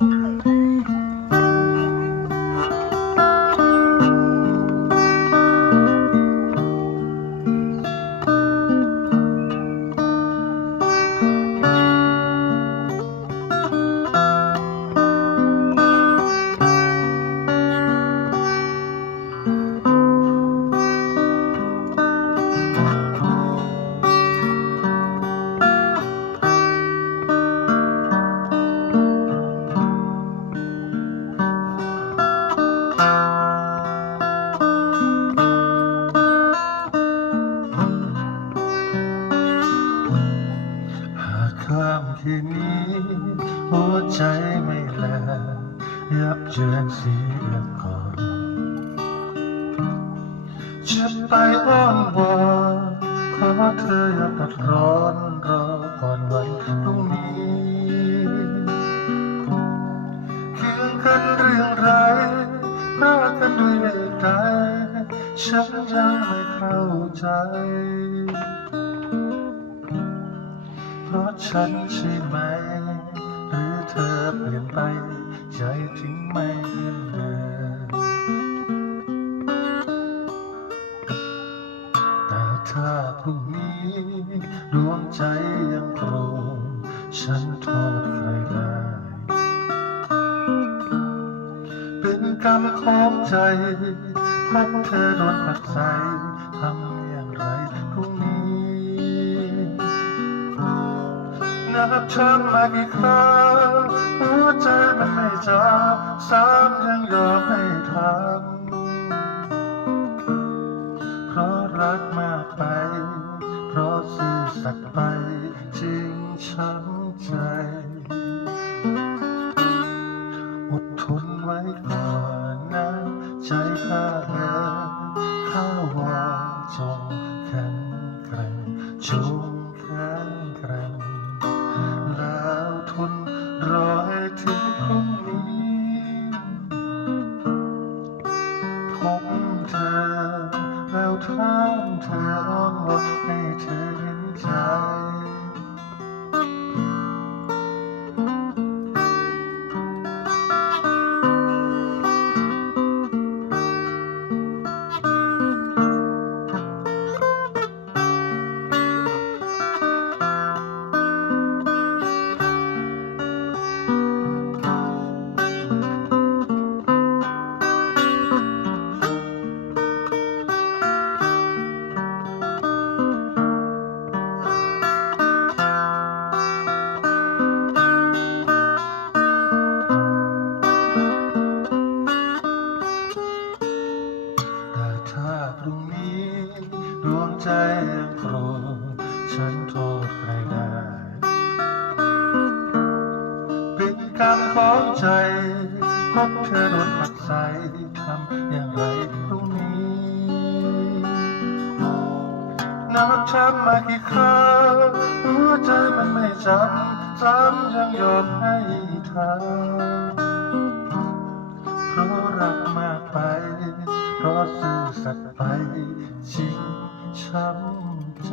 ข้ามคืนนี้หัวใจไม่แลยับเยินเสียก่อนจะไปอ้อนวอนขอเธออย่าตัดร้อนรอก่อนวันพรุ่งนี้เคียงกันเรื่องไรพากันด้วยใจฉันยังไม่เข้าใจเพราะฉันใช่ไหมหรือเธอเปลี่ยนไปใจถึงไม่เหมือนเดิมแต่ถ้าพรุ่งนี้ดวงใจยังโกรธฉันโทษใครได้เป็นกรรมของใจพบเธอโดนผักใส่ทำอย่างไรพรุ่งนี้นับช้ำมากี่ครั้งหัวใจมันไม่จำซ้ำยังยอมให้ทำเพราะรักมากไปเพราะซื่อสัตย์ไปจึงช้ำใจอดทนไว้ก่อนนะใจข้าเอ๋ยข้าวอนจงแข็งแกร่งจงแข็งแกร่งแล้วทนรอให้ถึงพรุ่งนี้พบเธอแล้วถามเธออ้อนวอนให้เธอเห็นใจถ้าพรุ่งนี้ดวงใจยังโกรธฉันโทษใครได้เป็นกรรมของใจพบเธอโดนผักใส่ทำอย่างไรพรุ่งนี้นับช้ำมากี่ครั้งหัวใจมันไม่จำซ้ำยังยอมให้ทำเพราะรักมากไปเพราะซื่อสัตย์ไปจริงช้ำใจ